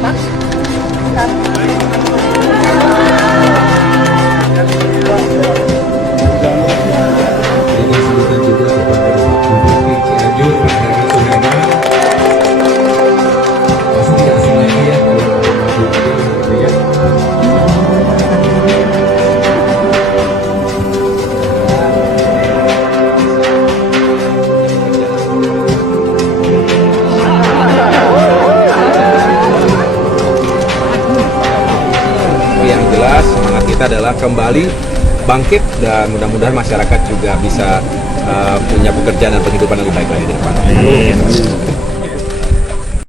Ini sebutan juga kepada Bupati Cianjur, masyarakat Sungai, pasti tidak asing lagi ya kalau maju gitu ya. Yang jelas semangat kita adalah kembali bangkit dan mudah-mudahan masyarakat juga bisa punya pekerjaan dan penghidupan yang lebih baik lagi di depan.